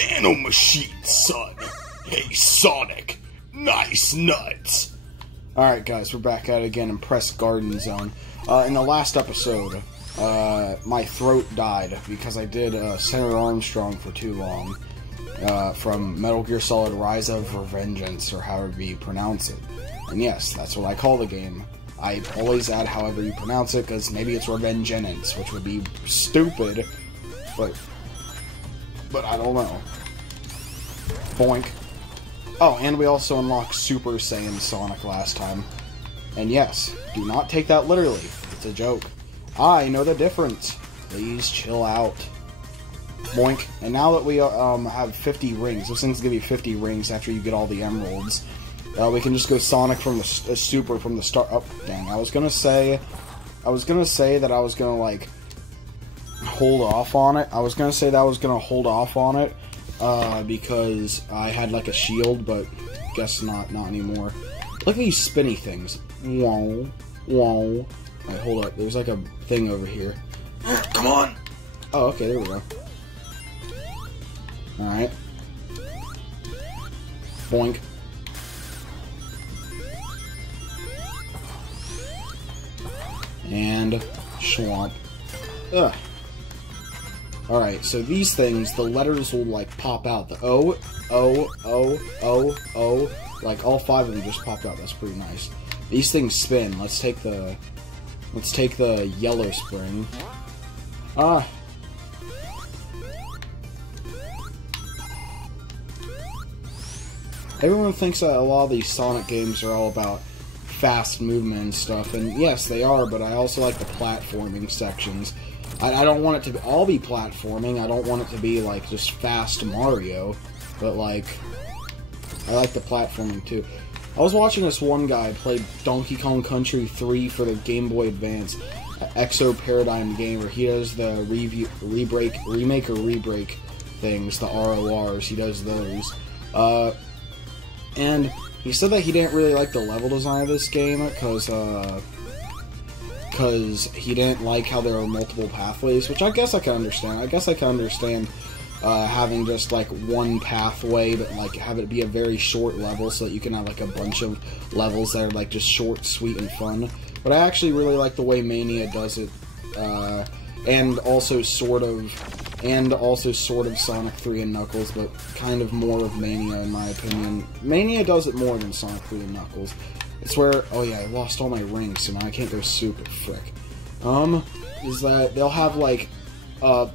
Nano machine, son. Hey, Sonic. Nice nuts. Alright, guys, we're back at it again in Press Garden Zone. In the last episode, my throat died because I did Senator Armstrong for too long. From Metal Gear Solid Rise of Revengeance, or however you pronounce it. And yes, that's what I call the game. I always add however you pronounce it, because maybe it's Revengeance, which would be stupid, but I don't know. Boink. Oh, and we also unlocked Super Saiyan Sonic last time. And yes, do not take that literally. It's a joke. I know the difference. Please chill out. Boink. And now that we have 50 rings, those things give you 50 rings after you get all the emeralds, we can just go Sonic from the Super from the start. Oh, dang. I was gonna say that I was gonna, like, hold off on it. I was gonna say that I was gonna hold off on it, because I had, like, a shield, but guess not anymore. Look at these spinny things. Whoa. Whoa. Alright, hold up. There's, like, a thing over here. Come on! Oh, okay, there we go. Alright. Boink. And schwamp. Ugh. Alright, so these things, the letters will, like, pop out. The O, O, O, O, O. Like, all 5 of them just popped out. That's pretty nice. These things spin. Let's take the yellow spring. Ah. Everyone thinks that a lot of these Sonic games are all about fast movement and stuff, and yes, they are, but I also like the platforming sections. I don't want it to all be platforming. I don't want it to be, like, just fast Mario, but, like, I like the platforming, too. I was watching this one guy play Donkey Kong Country 3 for the Game Boy Advance, Exo Paradigm Gamer. He does the remake or re-break things, the RORs. He does those. And he said that he didn't really like the level design of this game, because he didn't like how there were multiple pathways, which I guess I can understand. I guess I can understand having just, like, one pathway, but, like, have it be a very short level so that you can have, like, a bunch of levels that are, like, just short, sweet, and fun. But I actually really like the way Mania does it, and also sort of Sonic 3 and Knuckles, but kind of more of Mania, in my opinion. Mania does it more than Sonic 3 and Knuckles. It's where, oh yeah, I lost all my rings, so now I can't go Super, frick. Is that they'll have, like,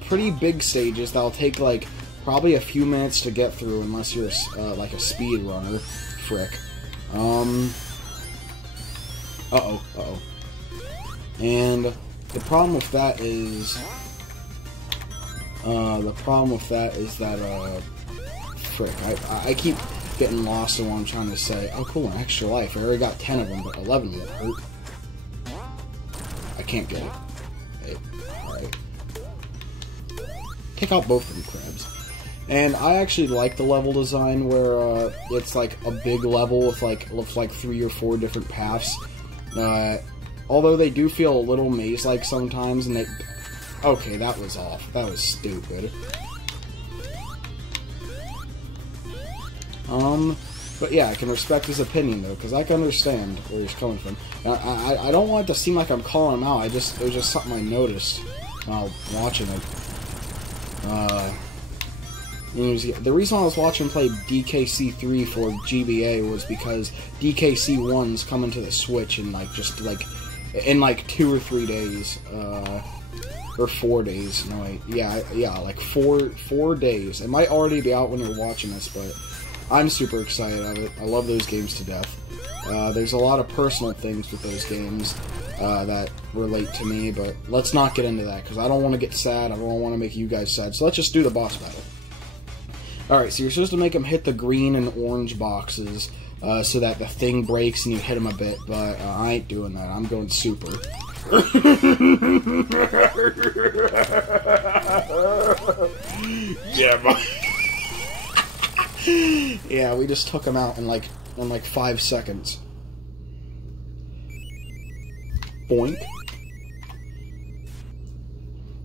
pretty big stages that'll take, like, probably a few minutes to get through, unless you're, like, a speed runner, frick. And the problem with that is, frick, I keep getting lost in what I'm trying to say. Oh, cool, an extra life. I already got 10 of them, but 11 won't hurt. I can't get it. Hey, alright. Take out both of them crabs. And I actually like the level design where, it's like a big level with like 3 or 4 different paths. Although they do feel a little maze-like sometimes, and they... Okay, that was off. That was stupid. But yeah, I can respect his opinion, though, because I can understand where he's coming from. I don't want it to seem like I'm calling him out, it was just something I noticed while watching it. The reason I was watching him play DKC3 for GBA was because DKC1's coming to the Switch in, like, just, like, in, like, 2 or 3 days, or 4 days, no wait, yeah, like 4 days. It might already be out when you're watching this, but I'm super excited of it. I love those games to death. There's a lot of personal things with those games that relate to me, but let's not get into that, because I don't want to get sad, I don't want to make you guys sad, so let's just do the boss battle. Alright, so you're supposed to make him hit the green and orange boxes, so that the thing breaks and you hit him a bit, but I ain't doing that, I'm going super. Yeah, yeah, we just took him out in like 5 seconds. Boink.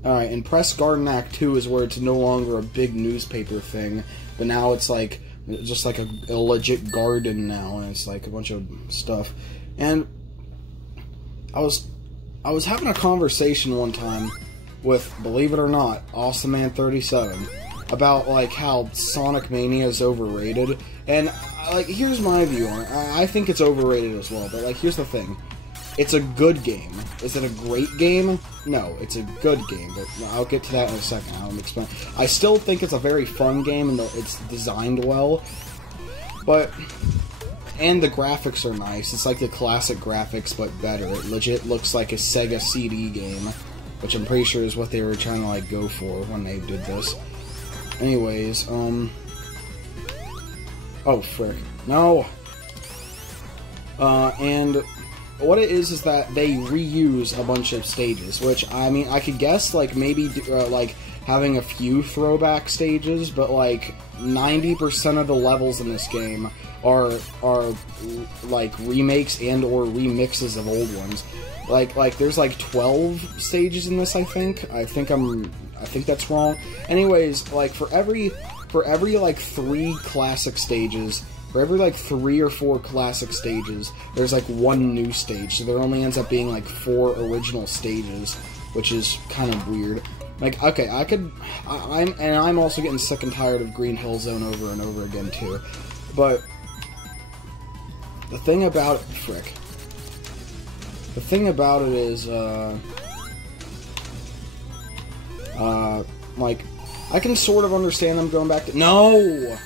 Alright, and Press Garden Act 2 is where it's no longer a big newspaper thing, but now it's like, just like a legit garden now, and it's like a bunch of stuff. And I was having a conversation one time with, believe it or not, Awesome Man 37 about like how Sonic Mania is overrated, and like here's my view on it. I think it's overrated as well, but like here's the thing. It's a good game. Is it a great game? No, it's a good game, but I'll get to that in a second. I'll explain. I still think it's a very fun game, and it's designed well, and the graphics are nice. It's like the classic graphics, but better. It legit looks like a Sega CD game, which I'm pretty sure is what they were trying to like go for when they did this. Anyways, oh frick, no. And what it is that they reuse a bunch of stages, which, I mean, I could guess, like, maybe, like, having a few throwback stages, but, like, 90% of the levels in this game are like, remakes and or remixes of old ones. Like, there's, like, 12 stages in this, I think. I think that's wrong. Anyways, like, for every, like, 3 classic stages, for every, like, 3 or 4 classic stages, there's, like, 1 new stage, so there only ends up being, like, 4 original stages, which is kind of weird. Like, okay, I'm also getting sick and tired of Green Hill Zone over and over again, too. But the thing about it, frick. The thing about it is, like, I can sort of understand them going back to... No! Oh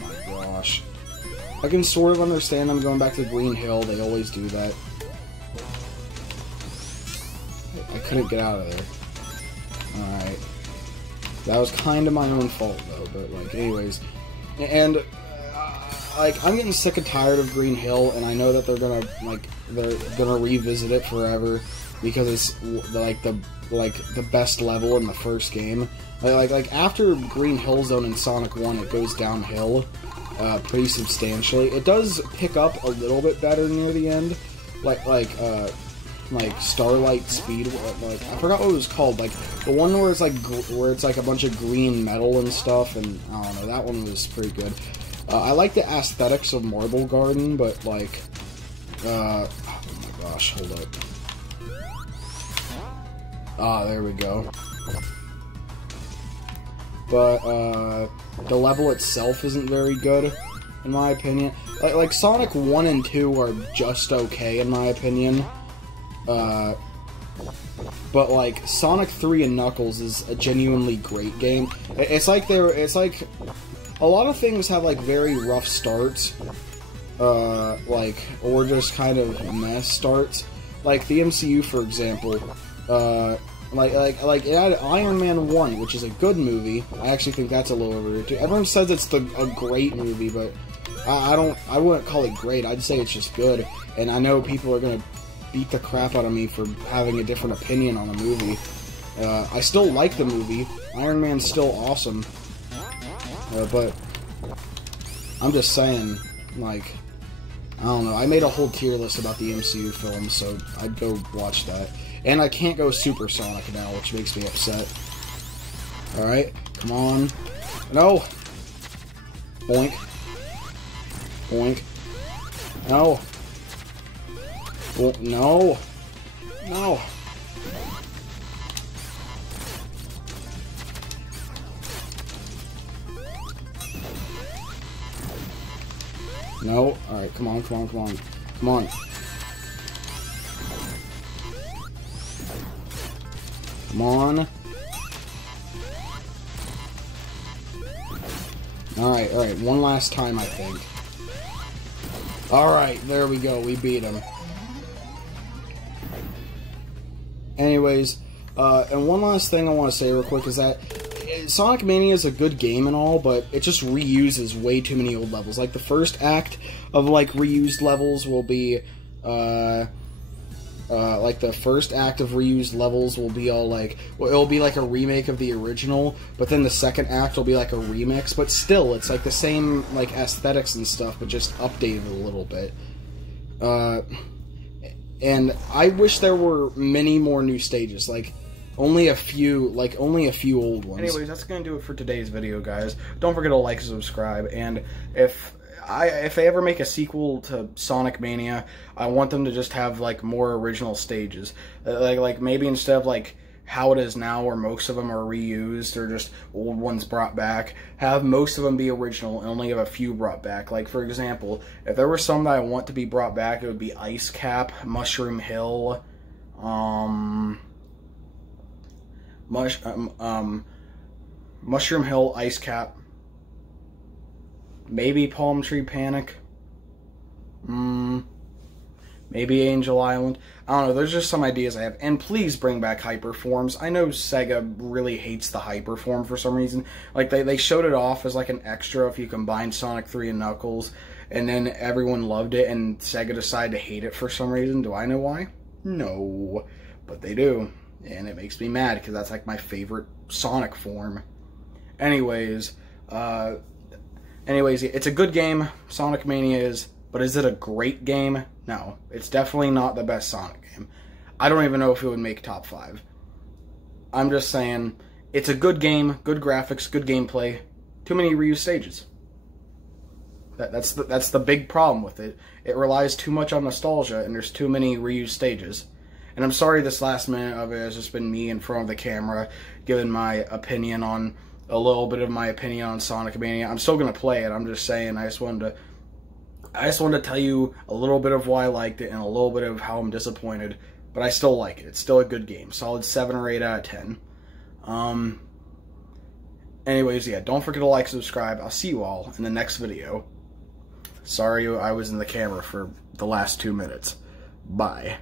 my gosh. I can sort of understand them going back to Green Hill. They always do that. I couldn't get out of there. Alright. That was kind of my own fault, though, but, like, anyways. And, like, I'm getting sick and tired of Green Hill, and I know that they're gonna revisit it forever, because it's, like, the best level in the first game. Like, after Green Hill Zone in Sonic 1, it goes downhill, pretty substantially. It does pick up a little bit better near the end, like Starlight Speed, like, I forgot what it was called, like, the one where it's like a bunch of green metal and stuff, and, I don't know, that one was pretty good. I like the aesthetics of Marble Garden, but, like, oh my gosh, hold up. Ah, there we go. But, the level itself isn't very good, in my opinion. Like Sonic 1 and 2 are just okay, in my opinion. But, like, Sonic 3 and Knuckles is a genuinely great game. It's like, a lot of things have, like, very rough starts, like, or just kind of mess starts. Like, the MCU, for example, like, it had Iron Man 1, which is a good movie. I actually think that's a little overrated, too. Everyone says it's a great movie, but I wouldn't call it great. I'd say it's just good, and I know people are gonna beat the crap out of me for having a different opinion on the movie. I still like the movie. Iron Man's still awesome. But I'm just saying, like, I don't know. I made a whole tier list about the MCU films, so I'd go watch that. And I can't go Super Sonic now, which makes me upset. Alright, come on. No! Boink. Boink. No! Oh, no! No! No? Alright, come on, come on, come on. Come on. Come on. Alright, alright. One last time, I think. Alright, there we go. We beat him. Anyways, and one last thing I want to say real quick is that Sonic Mania is a good game and all, but it just reuses way too many old levels. Like, the first act of, like, reused levels will be, like, the first act of reused levels will be all, like, well, it'll be like a remake of the original, but then the second act will be like a remix, but still, it's like the same, like, aesthetics and stuff, but just updated a little bit. And I wish there were many more new stages. Like, Only a few old ones. Anyways, that's gonna do it for today's video, guys. Don't forget to like and subscribe, and if they ever make a sequel to Sonic Mania, I want them to just have like more original stages. Like maybe instead of like how it is now, where most of them are reused or just old ones brought back, have most of them be original and only have a few brought back. Like, for example, if there were some that I want to be brought back, it would be Ice Cap, Mushroom Hill, Mushroom Hill, Ice Cap, maybe Palm Tree Panic, maybe Angel Island. I don't know, there's just some ideas I have. And please bring back Hyperforms. I know Sega really hates the Hyperform for some reason. Like, they showed it off as like an extra if you combine Sonic 3 and Knuckles, and then everyone loved it, and Sega decided to hate it for some reason. Do I know why? No. But they do. And it makes me mad, because that's like my favorite Sonic form. Anyways, it's a good game, Sonic Mania is. But is it a great game? No. It's definitely not the best Sonic game. I don't even know if it would make top 5. I'm just saying, it's a good game, good graphics, good gameplay. Too many reused stages. That's the big problem with it. It relies too much on nostalgia, and there's too many reused stages. And I'm sorry this last minute of it has just been me in front of the camera giving my opinion on, a little bit of my opinion on Sonic Mania. I'm still going to play it. I'm just saying, I just wanted to tell you a little bit of why I liked it and a little bit of how I'm disappointed, but I still like it. It's still a good game. Solid 7 or 8 out of 10. Anyways, yeah, don't forget to like, subscribe. I'll see you all in the next video. Sorry I was in the camera for the last 2 minutes. Bye.